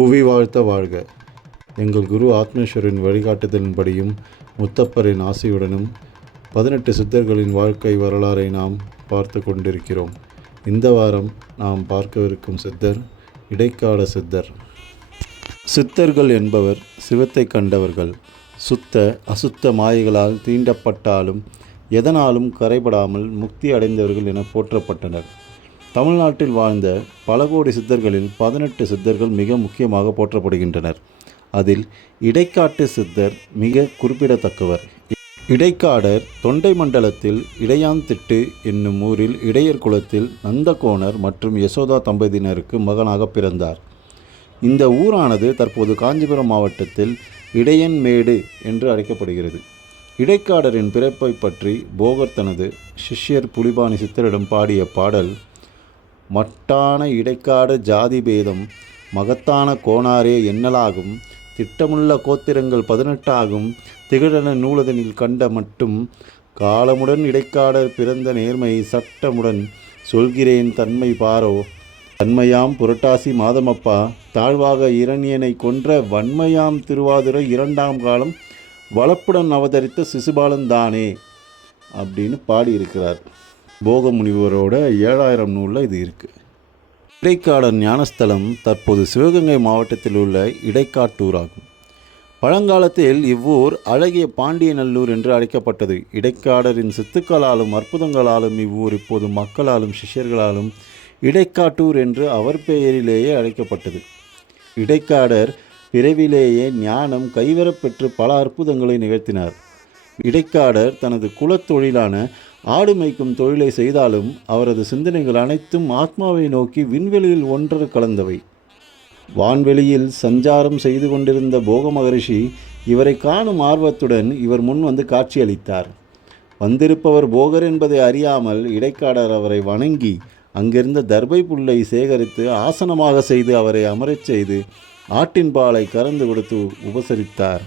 புவி வாழ்த்த வாழ்க எங்கள் குரு ஆத்மேஸ்வரின் வழிகாட்டுதலின்படியும் முத்தப்பரின் ஆசையுடனும் பதினெட்டு சித்தர்களின் வாழ்க்கை வரலாறை நாம் பார்த்து கொண்டிருக்கிறோம். இந்த வாரம் நாம் பார்க்கவிருக்கும் சித்தர் இடைக்கால சித்தர். சித்தர்கள் என்பவர் சிவத்தை கண்டவர்கள். சுத்த அசுத்த மாயைகளால் தீண்டப்பட்டாலும் எதனாலும் கரைபடாமல் முக்தி அடைந்தவர்கள் என போற்றப்பட்டனர். தமிழ்நாட்டில் வாழ்ந்த பல கோடி சித்தர்களில் பதினெட்டு சித்தர்கள் மிக முக்கியமாக போற்றப்படுகின்றனர். அதில் இடைக்காட்டு சித்தர் மிக குறிப்பிடத்தக்கவர். இடைக்காடர் தொண்டை மண்டலத்தில் இடையாந்திட்டு என்னும் ஊரில் இடையர் குலத்தில் நந்தகோணர் மற்றும் யசோதா தம்பதியினருக்கு மகனாக பிறந்தார். இந்த ஊரானது தற்போது காஞ்சிபுரம் மாவட்டத்தில் இடையன்மேடு என்று அழைக்கப்படுகிறது. இடைக்காடரின் பிறப்பை பற்றி போகர் தனது சிஷ்யர் புலிபாணி சித்தரிடம் பாடிய பாடல் மட்டான இடைக்காடு ஜாதி பேதம் மகத்தான கோணாரே என்னலாகும். திட்டமுள்ள கோத்திரங்கள் பதினெட்டாகும். திகழன நூலதனில் கண்ட மட்டும் காலமுடன் இடைக்காடர் பிறந்த நேர்மை சட்டமுடன் சொல்கிறேன் தன்மை பாரோ. தன்மையாம் புரட்டாசி மாதமப்பா. தாழ்வாக இரணியனை கொன்ற வன்மையாம் திருவாதிரை இரண்டாம் காலம் வளப்புடன் அவதரித்த சிசுபாலன் தானே அப்படின்னு பாடியிருக்கிறார். போக முனிவரோட ஏழாயிரம் நூலில் இது இருக்குது இடைக்காடர் ஞானஸ்தலம் தற்போது சிவகங்கை மாவட்டத்தில் உள்ள இடைக்காட்டூர் ஆகும். பழங்காலத்தில் இவ்வூர் அழகிய பாண்டியநல்லூர் என்று அழைக்கப்பட்டது. இடைக்காடரின் சித்துக்களாலும் அற்புதங்களாலும் இவ்வூர் இப்போது மக்களாலும் சிஷ்யர்களாலும் இடைக்காட்டூர் என்று அவர் பெயரிலேயே அழைக்கப்பட்டது. இடைக்காடர் பிறவிலேயே ஞானம் கைவரப்பெற்று பல அற்புதங்களை நிகழ்த்தினார். இடைக்காடர் தனது குலத்தொழிலான ஆடு மேய்க்கும் தொழிலை செய்தாலும் அவரது சிந்தனைகள் அனைத்தும் ஆத்மாவை நோக்கி விண்வெளியில் ஒன்று கலந்தவை. வான்வெளியில் சஞ்சாரம் செய்து கொண்டிருந்த போக மகரிஷி இவரை காணும் ஆர்வத்துடன் இவர் முன் வந்து காட்சியளித்தார். வந்திருப்பவர் போகர் என்பதை அறியாமல் இடைக்காடர் அவரை வணங்கி அங்கிருந்த தர்பை புல்லை சேகரித்து ஆசனமாக செய்து அவரை அமரச் செய்து ஆட்டின் பாலை கறந்து கொடுத்து உபசரித்தார்.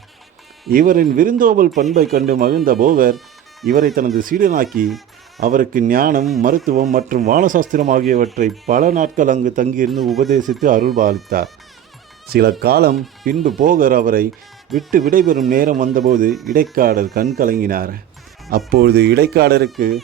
இவரின் விருந்தோம்பல் பண்பை கண்டு மகிழ்ந்த போகர் இவரை தனது சீடனாக்கி அவருக்கு ஞானம் மருத்துவம் மற்றும் வானசாஸ்திரம் ஆகியவற்றை பல நாட்கள் அங்கு தங்கியிருந்து உபதேசித்து அருள்பாலித்தார். சில காலம் பின்பு போகர் அவரை விட்டு விடைபெறும் நேரம் வந்தபோது இடைக்காடர் கண் கலங்கினார் அப்பொழுது இடைக்காடருக்கு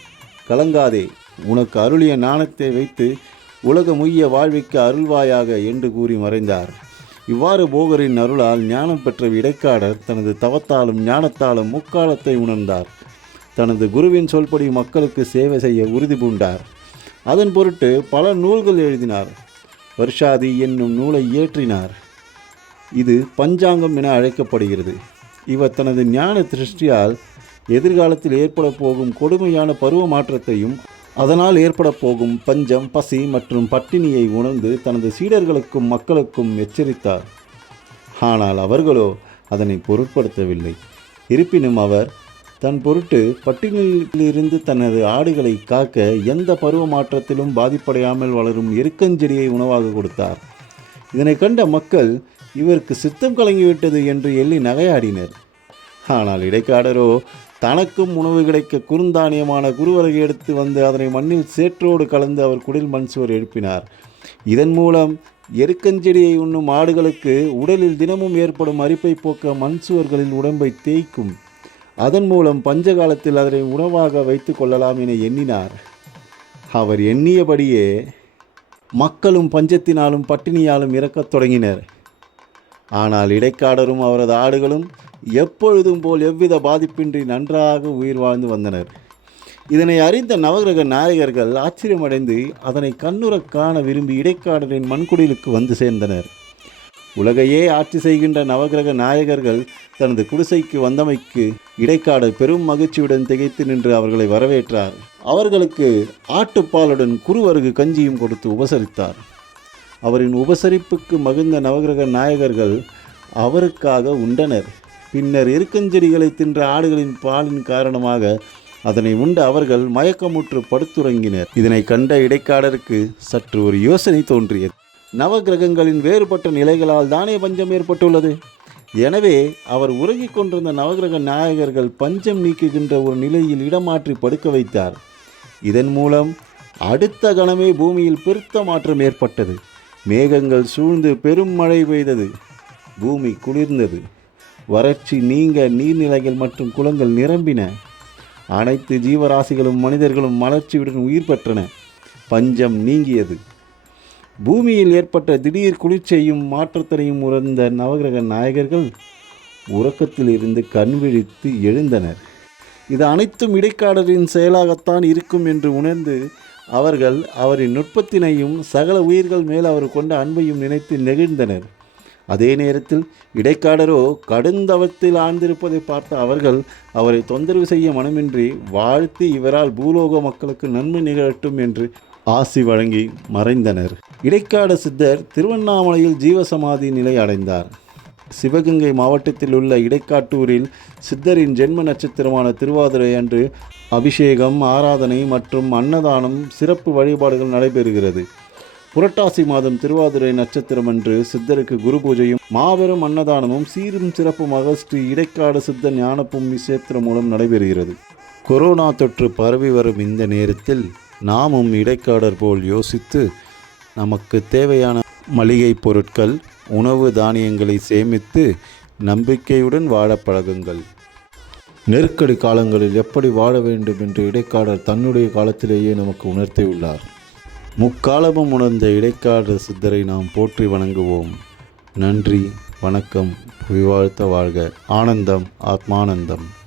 கலங்காதே உனக்கு அருளிய ஞானத்தை வைத்து உலகமுய்ய வாழ்விக்க அருள்வாயாக என்று கூறி மறைந்தார். இவ்வாறு போகரின் அருளால் ஞானம் பெற்ற இடைக்காடர் தனது தவத்தாலும் ஞானத்தாலும் முக்காலத்தை உணர்ந்தார். தனது குருவின் சொல்படி மக்களுக்கு சேவை செய்ய உறுதி பூண்டார். அதன் பொருட்டு பல நூல்கள் எழுதினார். வருஷாதி என்னும் நூலை இயற்றினார். இது பஞ்சாங்கம் என அழைக்கப்படுகிறது. இவர் தனது ஞான திருஷ்டியால் எதிர்காலத்தில் ஏற்பட போகும் கொடுமையான பருவ மாற்றத்தையும் அதனால் ஏற்பட போகும் பஞ்சம் பசி மற்றும் பட்டினியை உணர்ந்து தனது சீடர்களுக்கும் மக்களுக்கும் எச்சரித்தார். ஆனால் அவர்களோ அதனை பொருட்படுத்தவில்லை. இருப்பினும் அவர் தன் பொருட்டு பட்டினியிலிருந்து தனது ஆடுகளை காக்க எந்த பருவ மாற்றத்திலும் பாதிப்படையாமல் வளரும் எருக்கஞ்செடியை உணவாக கொடுத்தார். இதனை கண்ட மக்கள் இவருக்கு சித்தம் கலங்கிவிட்டது என்று எள்ளி நகையாடினர். ஆனால் இடைக்காடரோ தனக்கும் உணவு கிடைக்க குறுந்தானியமான குருவரகு எடுத்து வந்து அதனை மண்ணில் சேற்றோடு கலந்து அவர் குடில் மண் சுவர் எழுப்பினார். இதன் மூலம் எருக்கஞ்செடியை உண்ணும் ஆடுகளுக்கு உடலில் தினமும் ஏற்படும் அரிப்பை போக்க மண் சுவர்களில் உடம்பை தேய்க்கும். அதன் மூலம் பஞ்ச காலத்தில் அதனை உணவாக வைத்து கொள்ளலாம் என எண்ணினார். அவர் எண்ணியபடியே மக்களும் பஞ்சத்தினாலும் பட்டினியாலும் இறக்கத் தொடங்கினர். ஆனால் இடைக்காடரும் அவரது ஆடுகளும் எப்பொழுதும் போல் எவ்வித பாதிப்பின்றி நன்றாக உயிர் வாழ்ந்து வந்தனர். இதனை அறிந்த நவகிரக நாயகர்கள் ஆச்சரியமடைந்து அதனை கண்ணுறக் காண விரும்பி இடைக்காடலின் மண்குடிலுக்கு வந்து சேர்ந்தனர். உலகையே ஆட்சி செய்கின்ற நவகிரக நாயகர்கள் தனது குடிசைக்கு வந்தமைக்கு இடைக்காடல் பெரும் மகிழ்ச்சியுடன் திகைத்து நின்று அவர்களை வரவேற்றார். அவர்களுக்கு ஆட்டுப்பாலுடன் குருவருகு கஞ்சியும் கொடுத்து உபசரித்தார். அவரின் உபசரிப்புக்கு மகிழ்ந்த நவகிரக நாயகர்கள் அவருக்காக உண்டனர். பின்னர் எருக்கஞ்செடிகளை தின்ற ஆடுகளின் பாலின் காரணமாக அதனை உண்டு அவர்கள் மயக்கமுற்று படுத்துறங்கினர். இதனை கண்ட இடைக்காடருக்கு சற்று ஒரு யோசனை தோன்றியது. நவகிரகங்களின் வேறுபட்ட நிலைகளால் தானே பஞ்சம் ஏற்பட்டுள்ளது? எனவே அவர் உறங்கிக் கொண்டிருந்த நவகிரக நாயகர்கள் பஞ்சம் நீக்குகின்ற ஒரு நிலையில் இடமாற்றி படுக்க வைத்தார். இதன் மூலம் அடுத்த கணமே பூமியில் பெருத்த மாற்றம் ஏற்பட்டது. மேகங்கள் சூழ்ந்து பெரும் மழை பெய்தது. பூமி குளிர்ந்தது. வறட்சி நீங்க நீர்நிலைகள் மற்றும் குளங்கள் நிரம்பின. அனைத்து ஜீவராசிகளும் மனிதர்களும் மலர்ச்சியுடன் உயிர் பெற்றன. பஞ்சம் நீங்கியது. பூமியில் ஏற்பட்ட திடீர் குளிர்ச்சியையும் மாற்றத்தினையும் உணர்ந்த நவகிரக நாயகர்கள் உறக்கத்தில் இருந்து கண் விழித்து எழுந்தனர். இது அனைத்தும் இடைக்காடலின் செயலாகத்தான் இருக்கும் என்று உணர்ந்து அவர்கள் அவரின் நுட்பத்தினையும் சகல உயிர்கள் மேல் அவர் கொண்ட அன்பையும் நினைத்து நெகிழ்ந்தனர். அதே நேரத்தில் இடைக்காடரோ கடுந்தவத்தில் ஆழ்ந்திருப்பதை பார்த்த அவர்கள் அவரை தொந்தரவு செய்ய மனமின்றி வாழ்த்தி இவரால் பூலோக மக்களுக்கு நன்மை நிகழட்டும் என்று ஆசி வழங்கி மறைந்தனர். இடைக்காட சித்தர் திருவண்ணாமலையில் ஜீவசமாதி நிலை அடைந்தார். சிவகங்கை மாவட்டத்தில் உள்ள இடைக்காட்டூரில் சித்தரின் ஜென்ம நட்சத்திரமான திருவாதிரை அன்று அபிஷேகம் ஆராதனை மற்றும் அன்னதானம் சிறப்பு வழிபாடுகள் நடைபெறுகிறது. புரட்டாசி மாதம் திருவாதிரை நட்சத்திரம் அன்று சித்தருக்கு குரு பூஜையும் மாபெரும் அன்னதானமும் சீரும் சிறப்புமாக ஸ்ரீ இடைக்காடு சித்த ஞானப்பும் விசேத்திரம் மூலம் நடைபெறுகிறது. கொரோனா தொற்று பரவி வரும் இந்த நேரத்தில் நாமும் இடைக்காடர் போல் யோசித்து நமக்கு தேவையான மளிகை பொருட்கள் உணவு தானியங்களை சேமித்து நம்பிக்கையுடன் வாழ பழகுங்கள். நெருக்கடி காலங்களில் எப்படி வாழ வேண்டும் என்று இடைக்காடர் தன்னுடைய காலத்திலேயே நமக்கு உணர்த்தியுள்ளார். முக்காலமும் உணர்ந்த இடைக்கால சித்தரை நாம் போற்றி வணங்குவோம். நன்றி வணக்கம் புவிவாழ்த்த வாழ்க. ஆனந்தம் ஆத்மானந்தம்.